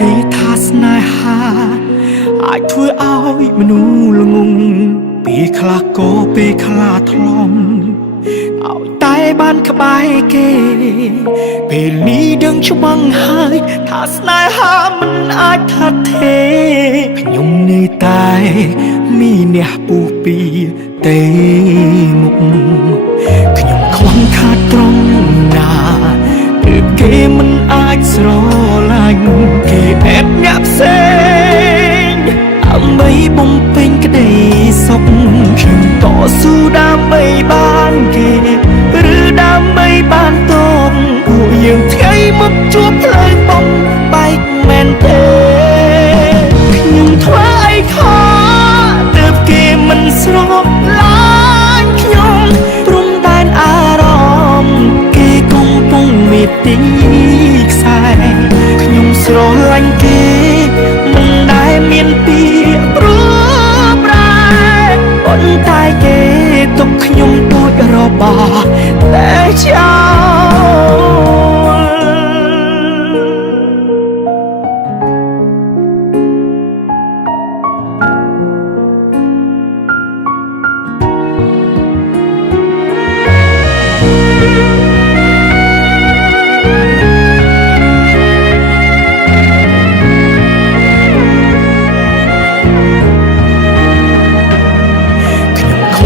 គេថាស្នេហាអាចធ្វើឲ្យមនុស្សល្ងងពេលខ្លះក៏ពេលខ្លះថ្លង់ឲ្យតែបានក្បែរគេពេលនេះដឹងច្បាស់ហើយថាស្នេហាមិនអាចថាទេខ្ញុំនេះតែមានអ្នកពុះពីទេមុខខ្ញុំខ្វល់ខាតត្រង់ណាទើបគេមិនអាចស្រឡាញ់គេអែបញាក់ផ្សេងដើម្បីបំពេញក្តីសុខខ្ញុំតស៊ូដើម្បីបានគេឬដើម្បីបានតបពួកយើងថ្ងៃមកជួបផ្លូវបំបែកមែនទេខ្ញុំធ្វើអីខុសទើបគេមិនស្រឡាញ់ខ្ញុំព្រំដែនអារម្មណ៍គេកំពុងមេទីខ្សែខ្ញុំស្រឡាញ់គេមិនដែលមានពីព្រោះប្រែប៉ុន្តែគេទុកខ្ញុំដូចរបស់តែចោ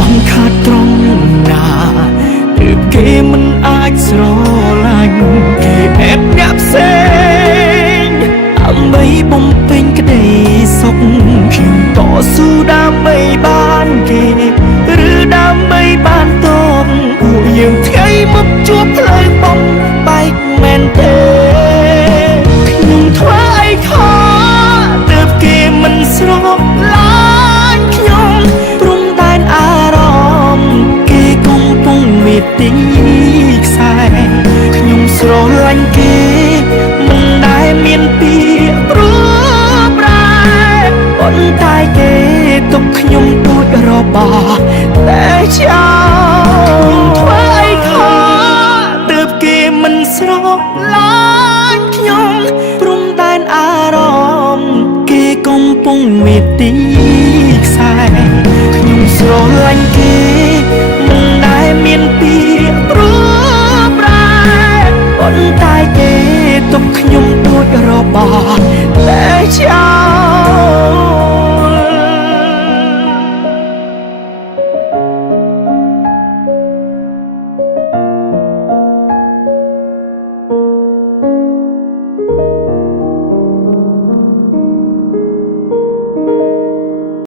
លខាតត្រង់ណាទើបគេមិនអាចស្រឡាញ់គេអែបញាក់ផ្សេងដើម្បីបំពេញក្តីសុខខ្ញុំតស៊ូដើម្បីបានគេឬដើម្បីបានតបពួកយើងថ្ងៃមកជួបផ្លូវបំបែកមែនទេខ្ញុំធ្វើអីខុសទើបគេមិនស្រឡាញ់ខ្ញុំព្រំដែនអារម្មណ៍គេកំពុងមេទីខ្សែខ្ញុំស្រឡាញ់គេមិនដែលមានពីព្រោះប្រែប៉ុន្តែគេទុកខ្ញុំដូចរបស់តែចោលធ្វើអីខុសទើបគេមិនស្រឡាញ់ខ្ញុំព្រំដែនអារម្មណ៍គេកំពុងមេទីខ្សែខ្ញុំស្រឡាញ់គេមិនដែលមានពីព្រោះប្រែប៉ុន្តែគេទុកខ្ញុំដូចរបស់